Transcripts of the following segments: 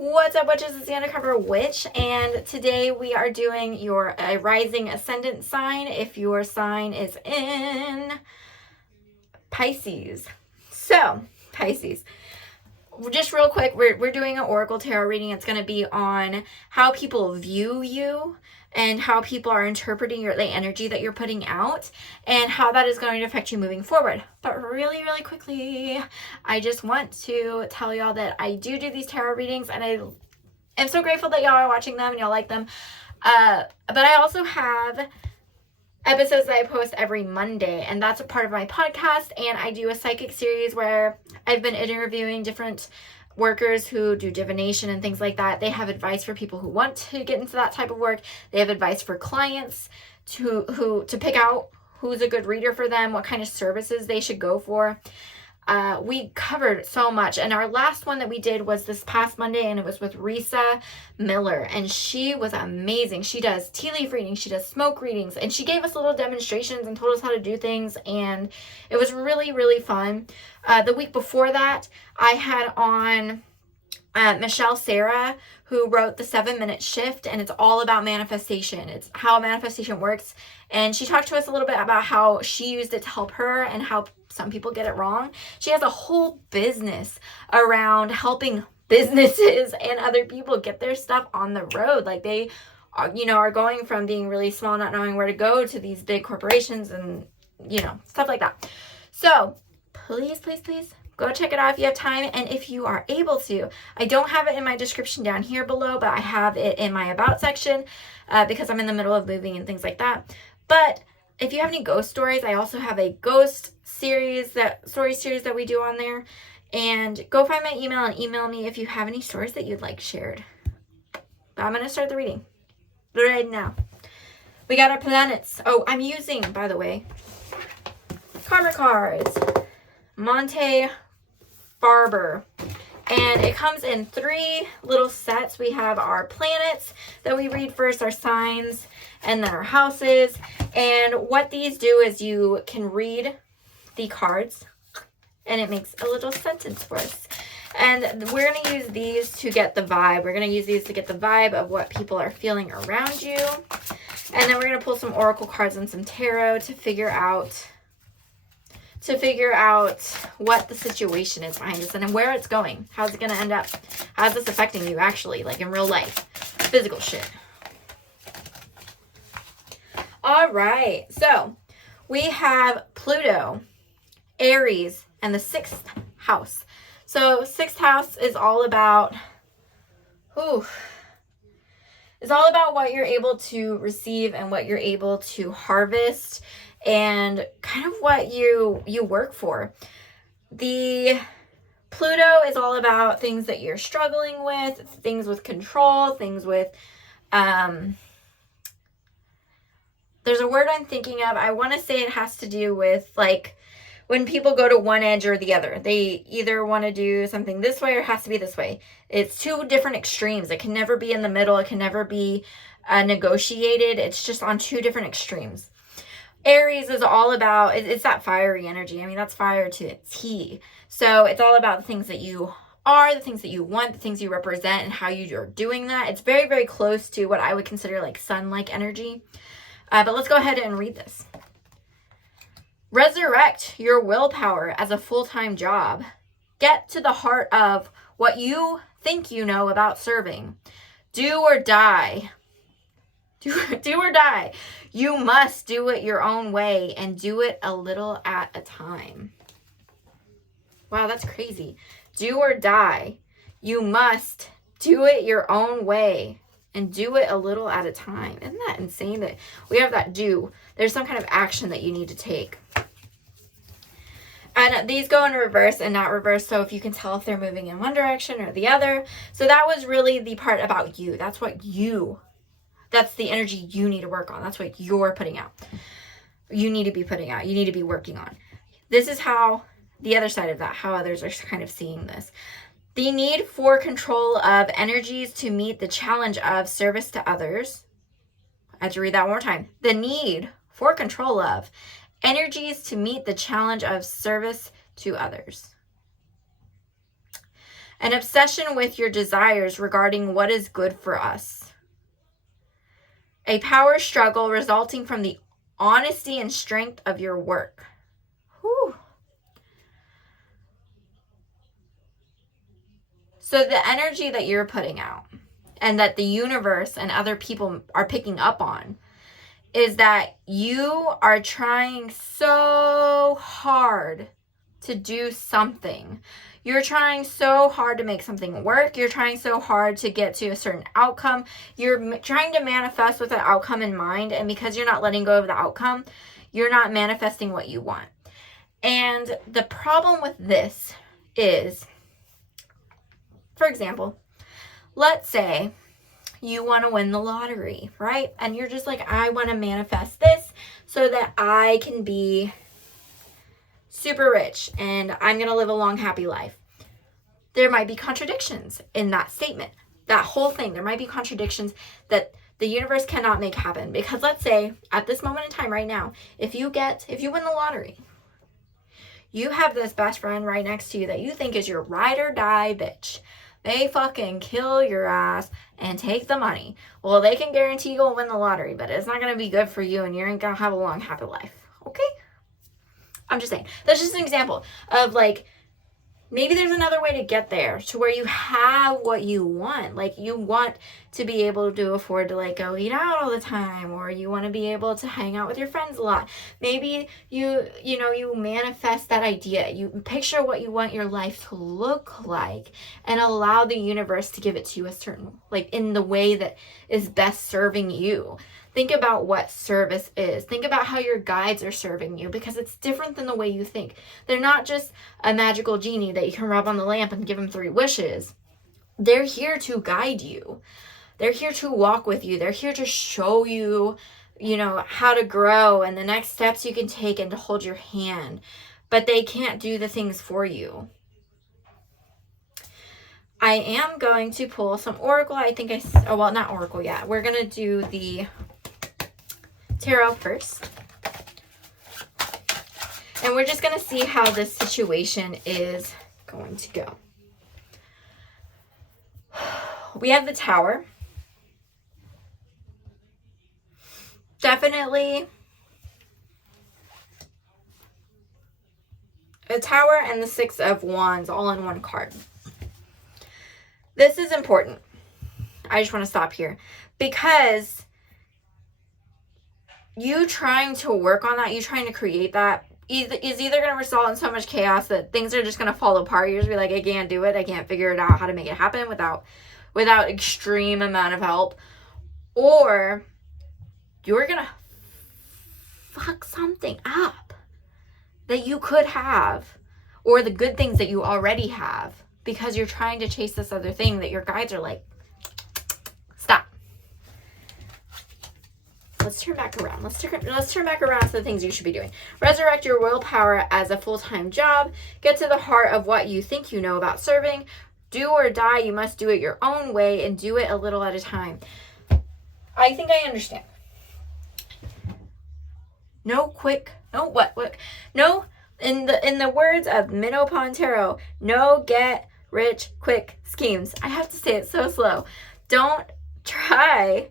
What's up, witches? It's the Undercover Witch, and today we are doing your rising ascendant sign if your sign is in Pisces. So, Pisces. Just real quick, we're doing an Oracle Tarot reading. It's going to be on how people view you and how people are interpreting the energy that you're putting out and how that is going to affect you moving forward. But really, really quickly, I just want to tell y'all that I do these tarot readings, and I am so grateful that y'all are watching them and y'all like them. But I also have episodes that I post every Monday, and that's a part of my podcast. And I do a psychic series where I've been interviewing different workers who do divination and things like that. They have advice for people who want to get into that type of work. They have advice for clients to pick out who's a good reader for them, what kind of services they should go for. We covered so much, and our last one that we did was this past Monday, and it was with Risa Miller, and she was amazing. She does tea leaf readings, she does smoke readings, and she gave us little demonstrations and told us how to do things, and it was really, really fun. The week before that, I had on Michelle Sarah, who wrote the 7-Minute Shift, and it's all about manifestation. It's how manifestation works, and she talked to us a little bit about how she used it to help her and how some people get it wrong. She has a whole business around helping businesses and other people get their stuff on the road. Like they are going from being really small, not knowing where to go, to these big corporations and, stuff like that. So please, please, please go check it out if you have time. And if you are able to, I don't have it in my description down here below, but I have it in my about section because I'm in the middle of moving and things like that. But if you have any ghost stories, I also have a ghost story series that we do on there. And go find my email and email me if you have any stories that you'd like shared. But I'm going to start the reading right now. We got our planets. Oh, I'm using, by the way, Karma cards. Monte Barber. And it comes in 3 little sets. We have our planets that we read first, our signs, and then our houses. And what these do is you can read the cards, and it makes a little sentence for us. And we're going to use these to get the vibe. We're going to use these to get the vibe of what people are feeling around you. And then we're going to pull some oracle cards and some tarot to figure out what the situation is behind this and where it's going. How's it going to end up? How's this affecting you actually, like in real life? Physical shit. All right. So we have Pluto, Aries, and the 6th house. So 6th house is all about, it's all about what you're able to receive and what you're able to harvest and kind of what you work for. The Pluto is all about things that you're struggling with, things with control, things with, there's a word I'm thinking of. I want to say it has to do with like when people go to one edge or the other. They either want to do something this way or it has to be this way. It's 2 different extremes. It can never be in the middle. It can never be negotiated. It's just on 2 different extremes. Aries is all about, it's that fiery energy. I mean, that's fire to its T. So it's all about the things that you are, the things that you want, the things you represent, and how you're doing that. It's very, very close to what I would consider like sun-like energy. But let's go ahead and read this. Resurrect your willpower as a full-time job. Get to the heart of what you think you know about serving. Do or die. Do or die. You must do it your own way and do it a little at a time. Wow, that's crazy. Do or die. You must do it your own way and do it a little at a time. Isn't that insane that we have that do? There's some kind of action that you need to take. And these go in reverse and not reverse, so if you can tell if they're moving in one direction or the other. So that was really the part about you. That's the energy you need to work on. That's what you're putting out. You need to be putting out. You need to be working on. This is how, the other side of that, how others are kind of seeing this. The need for control of energies to meet the challenge of service to others. I have to read that one more time. The need for control of energies to meet the challenge of service to others. An obsession with your desires regarding what is good for us. A power struggle resulting from the honesty and strength of your work. Whew. So the energy that you're putting out and that the universe and other people are picking up on is that you are trying so hard to do something. You're trying so hard to make something work. You're trying so hard to get to a certain outcome. You're trying to manifest with an outcome in mind. And because you're not letting go of the outcome, you're not manifesting what you want. And the problem with this is, for example, let's say you want to win the lottery, right? And you're just like, I want to manifest this so that I can be super rich and I'm going to live a long, happy life. There might be contradictions in that statement. That whole thing, there might be contradictions that the universe cannot make happen. Because let's say at this moment in time right now, if you win the lottery, you have this best friend right next to you that you think is your ride or die bitch. They fucking kill your ass and take the money. Well, they can guarantee you'll win the lottery, but it's not going to be good for you and you ain't going to have a long, happy life. Okay? I'm just saying. That's just an example of like, maybe there's another way to get there to where you have what you want. Like you want to be able to afford to like go eat out all the time, or you want to be able to hang out with your friends a lot. Maybe you manifest that idea. You picture what you want your life to look like and allow the universe to give it to you a certain, like in the way that is best serving you. Think about what service is. Think about how your guides are serving you, because it's different than the way you think. They're not just a magical genie that you can rub on the lamp and give them 3 wishes. They're here to guide you. They're here to walk with you. They're here to show you, how to grow and the next steps you can take and to hold your hand. But they can't do the things for you. I am going to pull some Oracle. Not Oracle yet. We're going to do the Tarot first. And we're just going to see how this situation is going to go. We have the Tower. Definitely a Tower and the 6 of Wands all in one card. This is important. I just want to stop here because you trying to work on that, you trying to create that is either going to result in so much chaos that things are just going to fall apart. You're just be like, I can't do it. I can't figure it out how to make it happen without extreme amount of help. Or you're going to fuck something up that you could have, or the good things that you already have, because you're trying to chase this other thing that your guides are like, stop. Let's turn back around. Let's turn back around to the things you should be doing. Resurrect your willpower as a full-time job. Get to the heart of what you think you know about serving. Do or die. You must do it your own way and do it a little at a time. I think I understand. In the words of Minnow Pond Tarot, no get rich quick schemes. I have to say it so slow. Don't try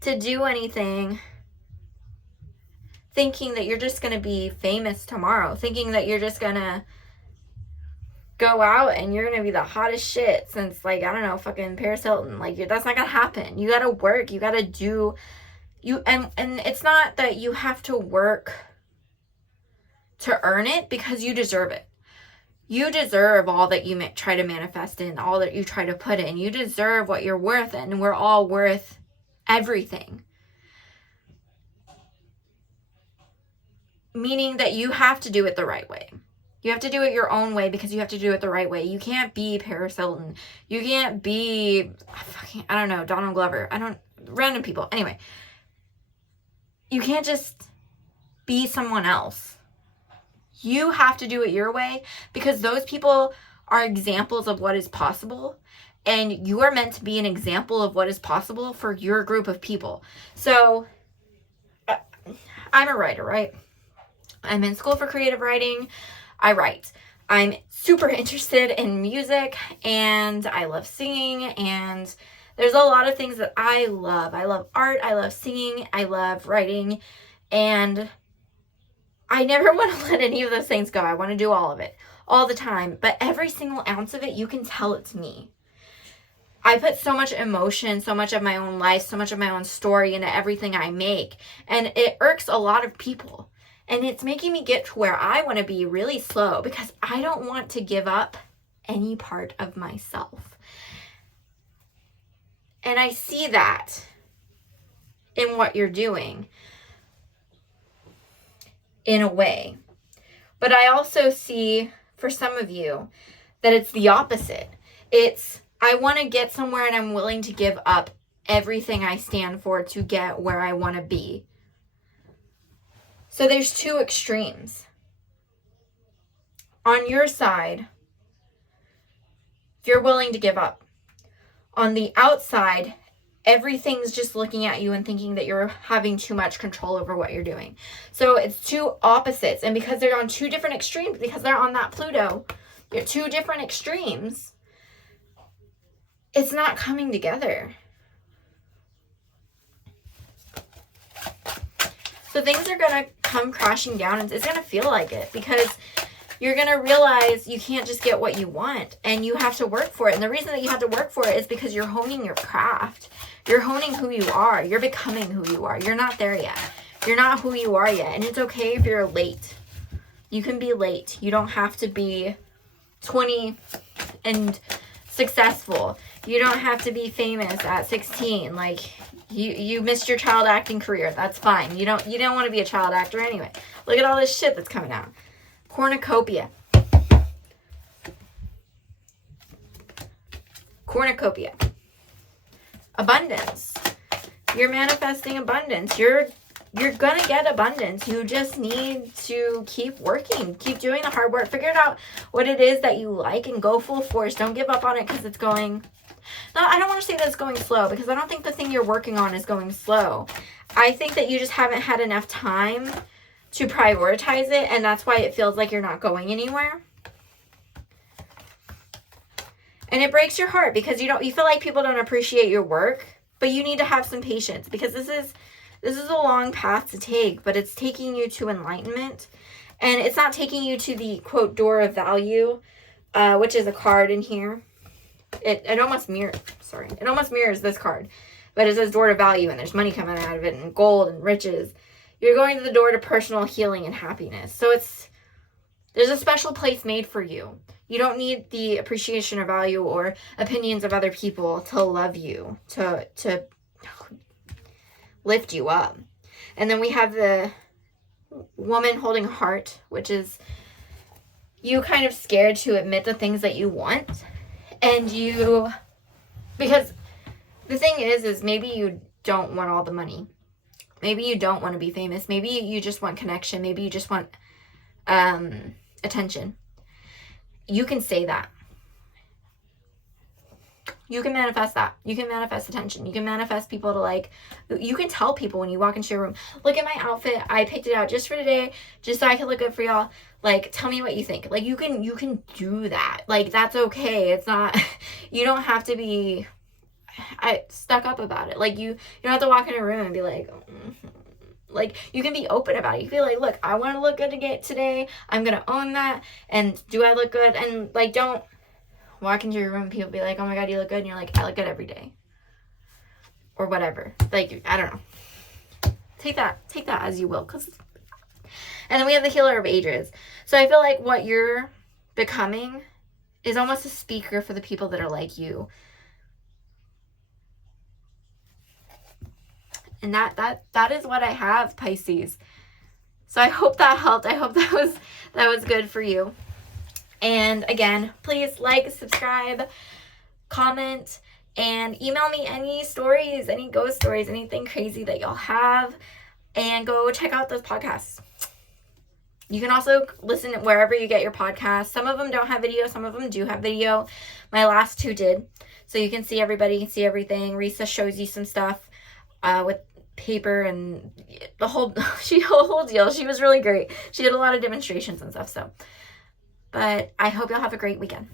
to do anything thinking that you're just going to be famous tomorrow, thinking that you're just going to go out and you're going to be the hottest shit since, like, I don't know, fucking Paris Hilton. Like, that's not going to happen. You got to work. You got to do and it's not that you have to work to earn it, because you deserve it. You deserve all that you try to manifest in, all that you try to put in. You deserve what you're worth, and we're all worth everything. Meaning that you have to do it the right way. You have to do it your own way, because you have to do it the right way. You can't be Paris Hilton. You can't be, Donald Glover. Random people. Anyway, you can't just be someone else. You have to do it your way, because those people are examples of what is possible, and you are meant to be an example of what is possible for your group of people. So I'm a writer, right? I'm in school for creative writing. I write. I'm super interested in music, and I love singing, and there's a lot of things that I love. I love art, I love singing, I love writing, and I never want to let any of those things go. I want to do all of it, all the time, but every single ounce of it, you can tell it's me. I put so much emotion, so much of my own life, so much of my own story into everything I make, and it irks a lot of people. And it's making me get to where I want to be really slow, because I don't want to give up any part of myself. And I see that in what you're doing, in a way. But I also see, for some of you, that it's the opposite. It's, I want to get somewhere and I'm willing to give up everything I stand for to get where I want to be. So there's two extremes. On your side, if you're willing to give up. On the outside, everything's just looking at you and thinking that you're having too much control over what you're doing. So it's two opposites. And because they're on two different extremes, because they're on that Pluto, you're two different extremes, it's not coming together. So things are going to come crashing down, and it's going to feel like it, because you're going to realize you can't just get what you want, and you have to work for it. And the reason that you have to work for it is because you're honing your craft. You're honing who you are. You're becoming who you are. You're not there yet. You're not who you are yet. And it's okay if you're late. You can be late. You don't have to be 20 and successful. You don't have to be famous at 16. Like, you missed your child acting career. That's fine. You don't want to be a child actor anyway. Look at all this shit that's coming out. Cornucopia. Cornucopia. Abundance. You're manifesting abundance. You're gonna get abundance. You just need to keep working. Keep doing the hard work. Figure out what it is that you like and go full force. Don't give up on it because it's going... No, I don't want to say that it's going slow, because I don't think the thing you're working on is going slow. I think that you just haven't had enough time to prioritize it, and that's why it feels like you're not going anywhere. And it breaks your heart, because you feel like people don't appreciate your work, but you need to have some patience, because this is a long path to take, but it's taking you to enlightenment, and it's not taking you to the quote door of value, which is a card in here. It almost mirrors this card, but it says door to value, and there's money coming out of it, and gold and riches. You're going to the door to personal healing and happiness. So there's a special place made for you. You don't need the appreciation or value or opinions of other people to love you, to lift you up. And then we have the woman holding a heart, which is you kind of scared to admit the things that you want. And because the thing is maybe you don't want all the money. Maybe you don't want to be famous. Maybe you just want connection. Maybe you just want attention. You can say that. You can manifest that. You can manifest attention. You can manifest people to like, you can tell people when you walk into your room, look at my outfit. I picked it out just for today, just so I can look good for y'all. Like, tell me what you think. Like, you can do that. Like, that's okay. It's not, you don't have to be stuck up about it. Like, you don't have to walk in a room and be like, like, you can be open about it. You feel like, look, I want to look good today. I'm going to own that. And do I look good? And like, don't walk into your room and people be like, oh my God, you look good. And you're like, I look good every day. Or whatever. Like, I don't know. Take that as you will. And then we have the healer of ages. So I feel like what you're becoming is almost a speaker for the people that are like you. And that is what I have, Pisces. So I hope that helped. I hope that was good for you. And again, please like, subscribe, comment, and email me any stories, any ghost stories, anything crazy that y'all have. And go check out those podcasts. You can also listen wherever you get your podcasts. Some of them don't have video. Some of them do have video. My last two did. So you can see everybody. You can see everything. Risa shows you some stuff with paper and the whole deal. She was really great. She did a lot of demonstrations and stuff. So, but But I hope you'll have a great weekend.